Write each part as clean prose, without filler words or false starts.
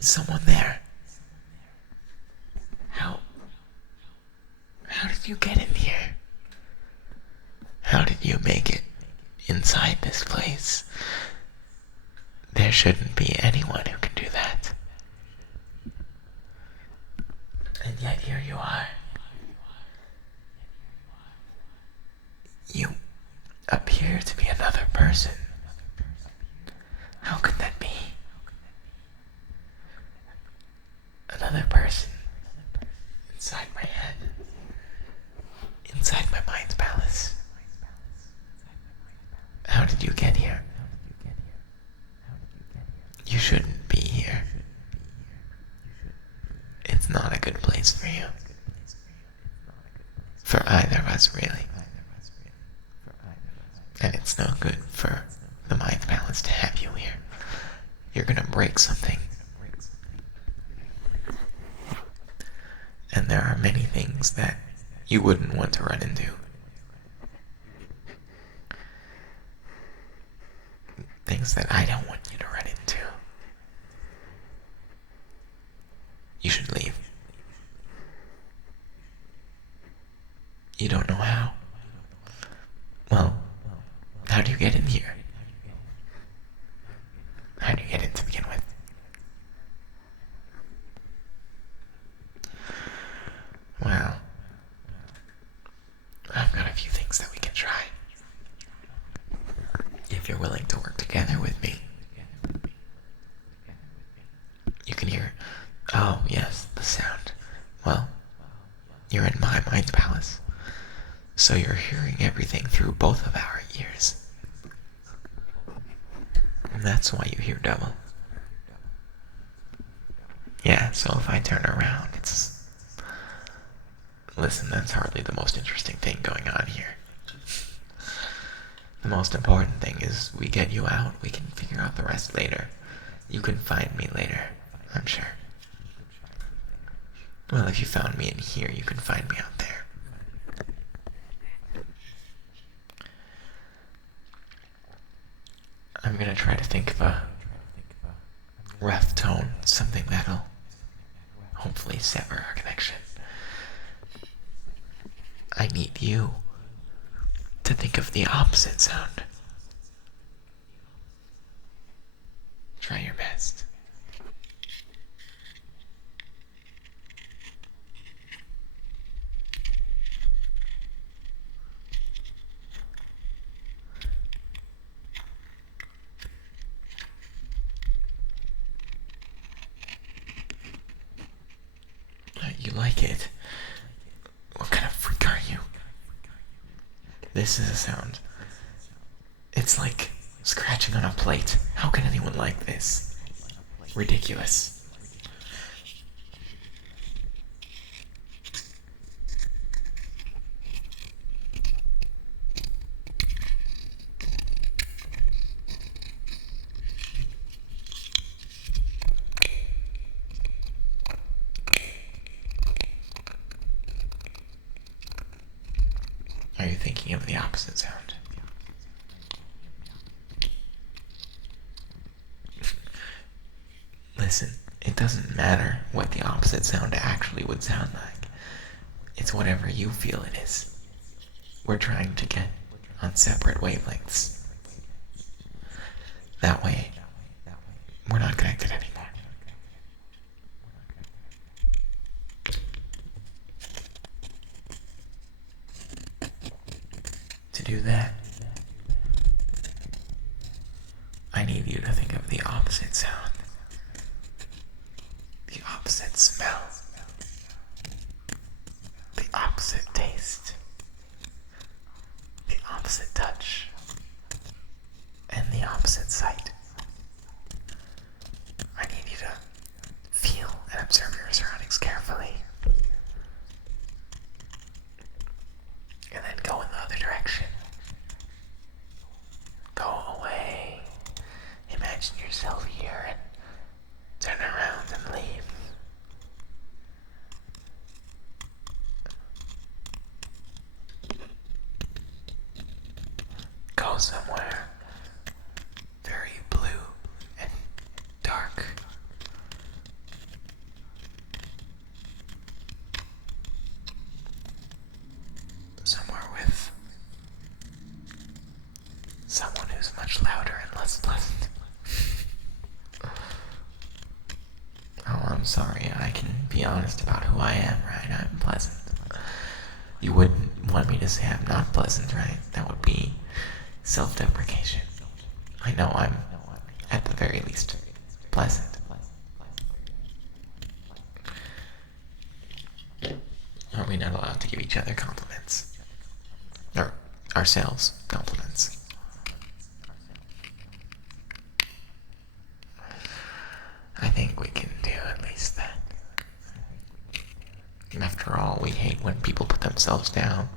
someone there. How did you get in here? How did you make it inside this place? There shouldn't be anyone who can do that. And yet here you are. You appear to be another person. How could that be? Another person inside my head, inside my mind's palace. How did you get here? You shouldn't be here. It's not a good place for you. For either of us, really. And it's no good for the mind's palace to have you here. You're gonna break something. And there are many things that you wouldn't want to run into. Things that I don't want you to run into. You should leave. You don't know how. Well, how do you get in here? How do you get in to begin with? Well, I've got a few things that we can try. If you're willing to work together with me. You can hear, oh yes, the sound. Well, you're in my mind's palace. So you're hearing everything through both of our ears. And that's why you hear double. Yeah, so if I turn around, it's... Listen, that's hardly the most interesting thing going on here. The most important thing is we get you out, we can figure out the rest later. You can find me later, I'm sure. Well, if you found me in here, you can find me out there. I'm gonna try to think of a rough tone, something that'll hopefully sever our connection. I need you to think of the opposite sound. Try your best. You like it? What kind of freak are you? This is a sound. It's like scratching on a plate. How can anyone like this? Ridiculous. Are you thinking of the opposite sound? Listen, it doesn't matter what the opposite sound actually would sound like. It's whatever you feel it is. We're trying to get on separate wavelengths. That way, we're not connected anymore. To do that, I need you to think of the opposite sound, the opposite smell, the opposite taste, the opposite touch, and the opposite sight. I need you to feel and observe your surroundings carefully, and then go in the other direction. Go away. Imagine yourself here and turn around and leave. Go somewhere very sorry, I can be honest about who I am, right? I'm pleasant. You wouldn't want me to say I'm not pleasant, right? That would be self-deprecation. I know I'm, at the very least, pleasant. Are we not allowed to give each other compliments? Or ourselves compliments? I think we can do at least that. After all, we hate when people put themselves down.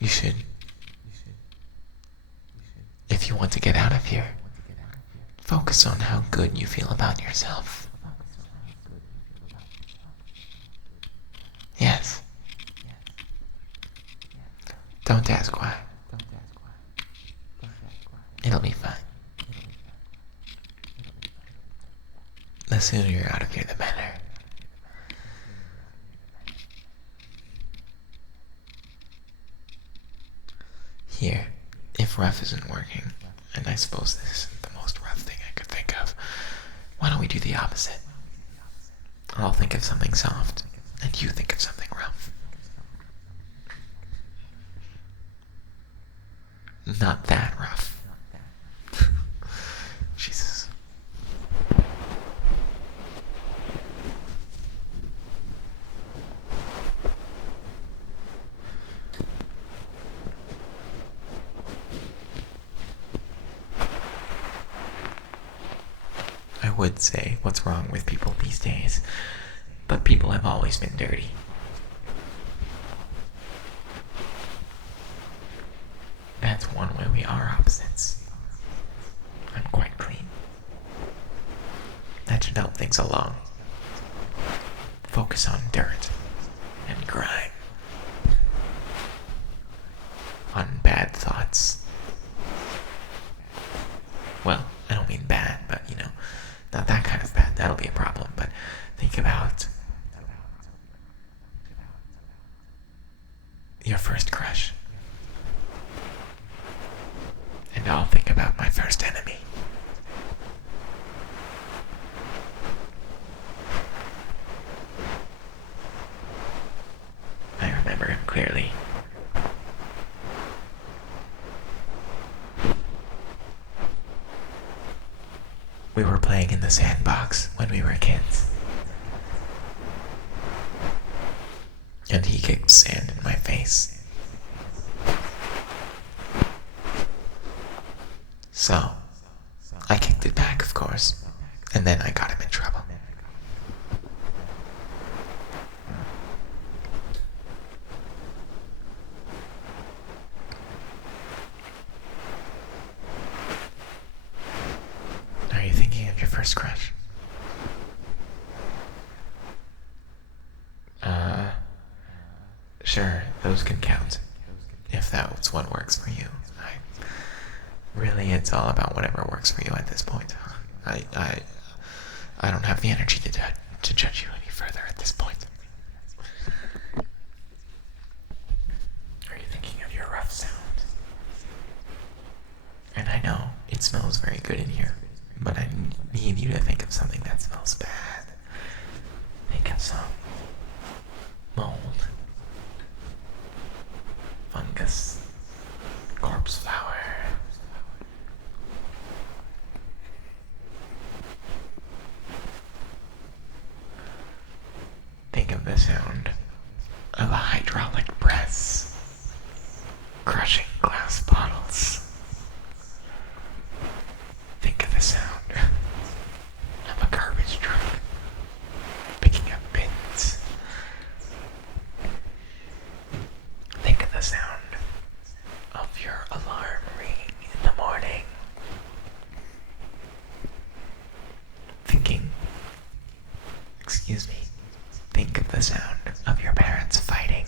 You should. If you want to get out of here, focus on how good you feel about yourself. Yes. Don't ask why. It'll be fine. The sooner you're out of here, the better. Here, if rough isn't working, and I suppose this isn't the most rough thing I could think of, why don't we do the opposite? I'll think of something soft, and you think of something rough. Not that rough. Jesus. I would say what's wrong with people these days, but people have always been dirty. That's one way we are opposites. I'm quite clean. That should help things along. Focus on dirt and grime. On bad thoughts. Well, I don't mean bad, but not that kind of bad. That'll be a problem. But think about your first crush. And I'll think about my first enemy. I remember him clearly. We were playing in the sandbox when we were kids. And he kicked sand in my face. So, I kicked it back, of course, and then I got him in trouble. Are you thinking of your first crush? Sure, those can count. If that's what works for you. Really, it's all about whatever works for you at this point. I don't have the energy to judge you any further at this point. Are you thinking of your rough sound? And I know it smells very good in here, but I need you to think of something that smells bad. Think of some mold, fungus, corpse flower. Think of the sound of a hydraulic press crushing glass bottles. Think of the sound of a garbage truck picking up bins. Think of the sound of your alarm ringing in the morning. Think of the sound of your parents fighting.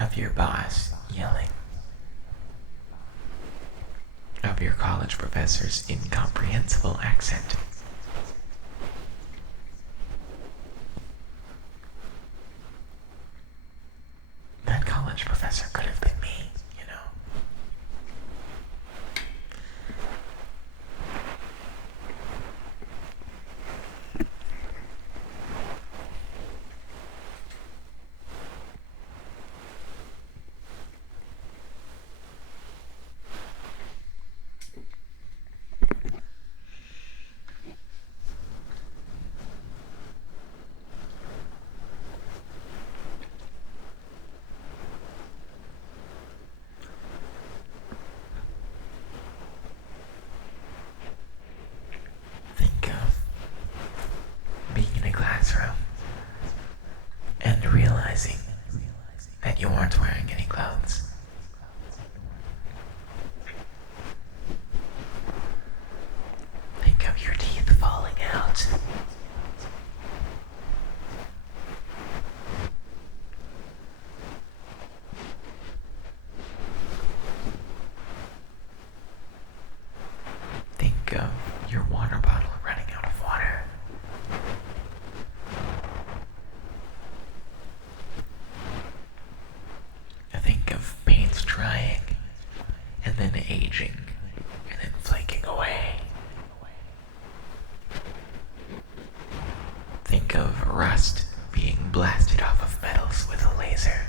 Of your boss yelling. Of your college professor's incomprehensible accent. think of your water bottle running out of water. Think of paint drying and then aging and then flaking away. Think of rust being blasted off of metals with a laser.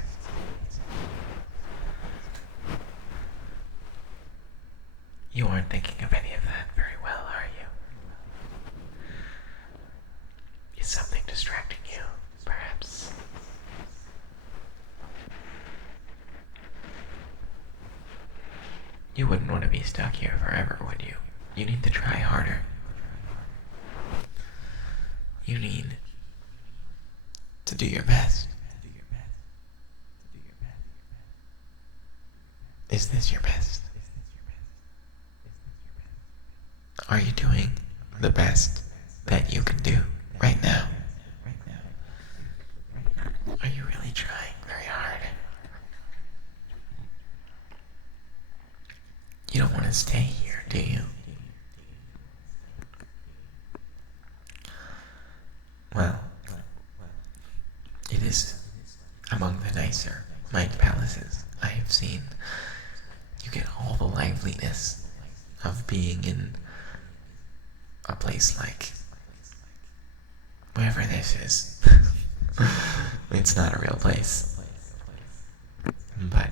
You aren't thinking of any of that very well, are you? Is something distracting you, perhaps? You wouldn't want to be stuck here forever, would you? You need to try harder. You need to do your best. Is this your best? Are you doing the best that you can do right now? Are you really trying very hard? You don't want to stay here, do you? Well, it is among the nicer mind palaces I have seen. You get all the liveliness of being in a place like wherever this is. It's not a real place. But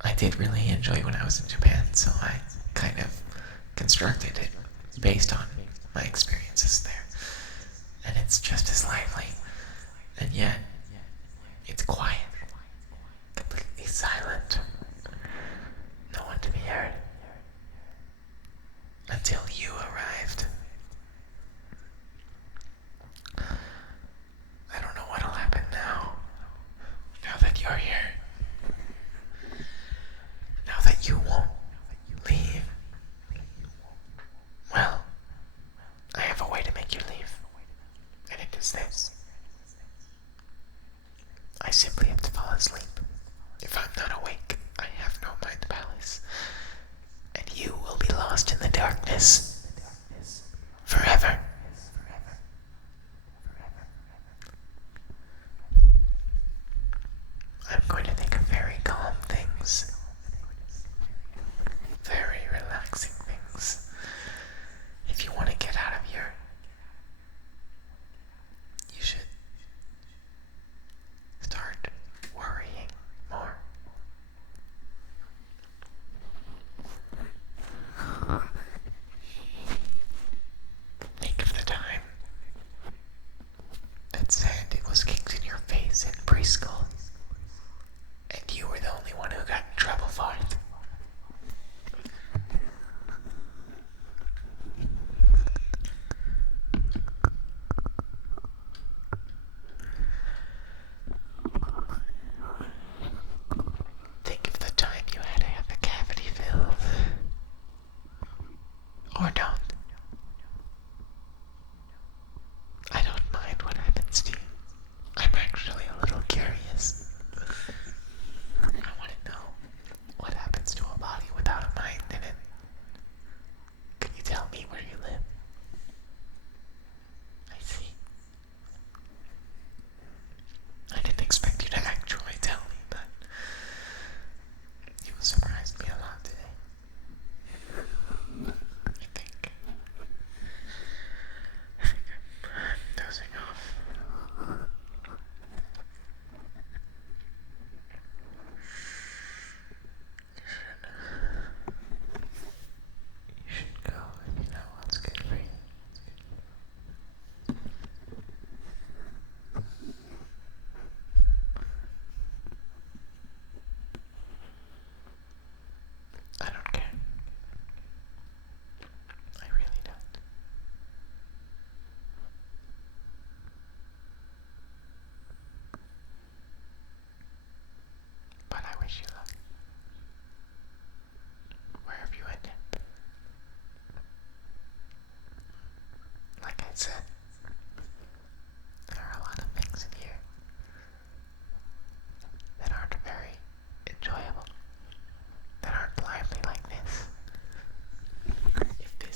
I did really enjoy when I was in Japan, so I kind of constructed it based on my experiences there. And it's just as lively. And yet, it's quiet. Completely silent. No one to be heard. Until you arrived. I don't know what'll happen now. Now that you're here. Now that you won't leave. Well, I have a way to make you leave. And it is this. I simply have to fall asleep if I'm not awake.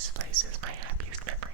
This place is my happiest memory.